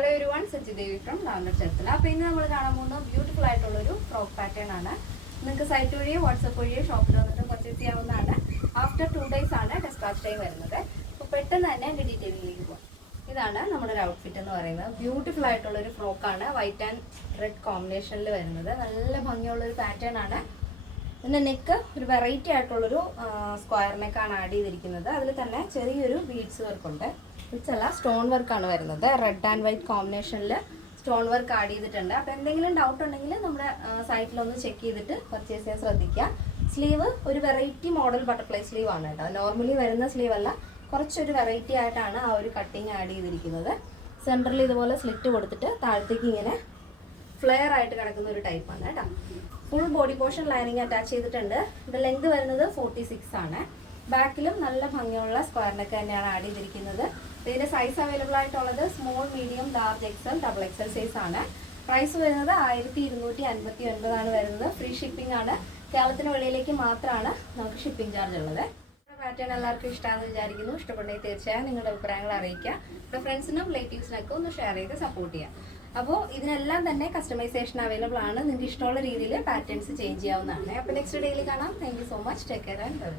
Hello everyone, Sachidevi from Lavender Cherthala. അപ്പോൾ ഇന്ന് നമ്മൾ കാണാൻ പോകുന്ന ബ്യൂട്ടിഫുൾ ആയിട്ടുള്ളൊരു ഫ്രോക്ക് പാറ്റേൺ ആണ്. നിങ്ങൾക്ക് സൈറ്റ് വഴിയോ വാട്സപ്പ് വഴിയോ ഷോപ്പിൽ വന്നിട്ട് പർച്ചേസ് ചെയ്യാവുന്നതാണ്. ആഫ്റ്റർ 2 days ആണ് ഡിസ്പാച്ച് ടൈം വരുന്നത്. അപ്പോൾ പെട്ടെന്ന് തന്നെ അതിൻ്റെ ഡീറ്റെയിലിലേക്ക് പോകാം. ഇതാണ് നമ്മുടെ ഒരു ഔട്ട്ഫിറ്റ് എന്ന് പറയുന്നത്. ബ്യൂട്ടിഫുൾ ആയിട്ടുള്ളൊരു ഫ്രോക്കാണ്, വൈറ്റ് ആൻഡ് റെഡ് കോമ്പിനേഷനിൽ വരുന്നത്. നല്ല ഭംഗിയുള്ളൊരു പാറ്റേൺ ആണ്. ഇതിൻ്റെ നെക്ക് ഒരു വെറൈറ്റി ആയിട്ടുള്ളൊരു സ്ക്വയർ നെക്കാണ് ആഡ് ചെയ്തിരിക്കുന്നത്. അതിൽ തന്നെ ചെറിയൊരു ബീഡ്സ് വർക്കുണ്ട്. ഇതല്ല, സ്റ്റോൺ വർക്കാണ് വരുന്നത്. റെഡ് ആൻഡ് വൈറ്റ് കോമ്പിനേഷനിൽ സ്റ്റോൺ വർക്ക് ആഡ് ചെയ്തിട്ടുണ്ട്. അപ്പോൾ എന്തെങ്കിലും ഡൗട്ട് ഉണ്ടെങ്കിൽ നമ്മുടെ സൈറ്റിലൊന്ന് ചെക്ക് ചെയ്തിട്ട് പർച്ചേസ് ചെയ്യാൻ ശ്രദ്ധിക്കുക. സ്ലീവ് ഒരു വെറൈറ്റി മോഡൽ ബട്ടർഫ്ലൈ സ്ലീവ് ആണ് കേട്ടോ. നോർമലി വരുന്ന സ്ലീവ് അല്ല, കുറച്ചൊരു വെറൈറ്റി ആയിട്ടാണ് ആ ഒരു കട്ടിങ് ആഡ് ചെയ്തിരിക്കുന്നത്. സെൻറ്ററിൽ ഇതുപോലെ സ്ലിറ്റ് കൊടുത്തിട്ട് താഴത്തേക്ക് ഇങ്ങനെ ഫ്ലെയർ ആയിട്ട് കിടക്കുന്ന ഒരു ടൈപ്പാണ് കേട്ടോ. Full body portion lining attach ചെയ്തിട്ടുണ്ട്. ഇത് ലെങ്ത് വരുന്നത് 46 ആണ്. ബാക്കിലും നല്ല ഭംഗിയുള്ള സ്ക്വയർ നെക്ക് തന്നെയാണ് ആഡ് ചെയ്തിരിക്കുന്നത്. ഇതിന്റെ സൈസ് അവൈലബിൾ ആയിട്ടുള്ളത് small, medium, large, XL, double XL size ആണ്. പ്രൈസ് വരുന്നത് 1259 ആണ് വരുന്നത്. ഫ്രീ ഷിപ്പിംഗ് ആണ്. കേരളത്തിന് വെളിയിലേക്ക് മാത്രമാണ് നമുക്ക് ഷിപ്പിംഗ് ചാർജ് ഉള്ളത്. പാറ്റേൺ എല്ലാവർക്കും ഇഷ്ടമാണെന്ന് വിചാരിക്കുന്നു. ഇഷ്ടപ്പെട്ടെങ്കിൽ തീർച്ചയായും നിങ്ങളുടെ അഭിപ്രായങ്ങൾ അറിയിക്കുക. നമ്മുടെ ഫ്രണ്ട്സിനും റിലേറ്റീവ്സിനൊക്കെ ഒന്ന് ഷെയർ ചെയ്ത് സപ്പോർട്ട് ചെയ്യുക. അപ്പോൾ ഇതിനെല്ലാം തന്നെ കസ്റ്റമൈസേഷൻ അവൈലബിൾ ആണ്. നിങ്ങൾക്ക് ഇഷ്ടമുള്ള രീതിയിൽ പാറ്റേൺസ് ചേഞ്ച് ചെയ്യാവുന്നതാണ്. അപ്പോൾ നെക്സ്റ്റ് ഡേയിൽ കാണാം. Thank you so much. Take care and by.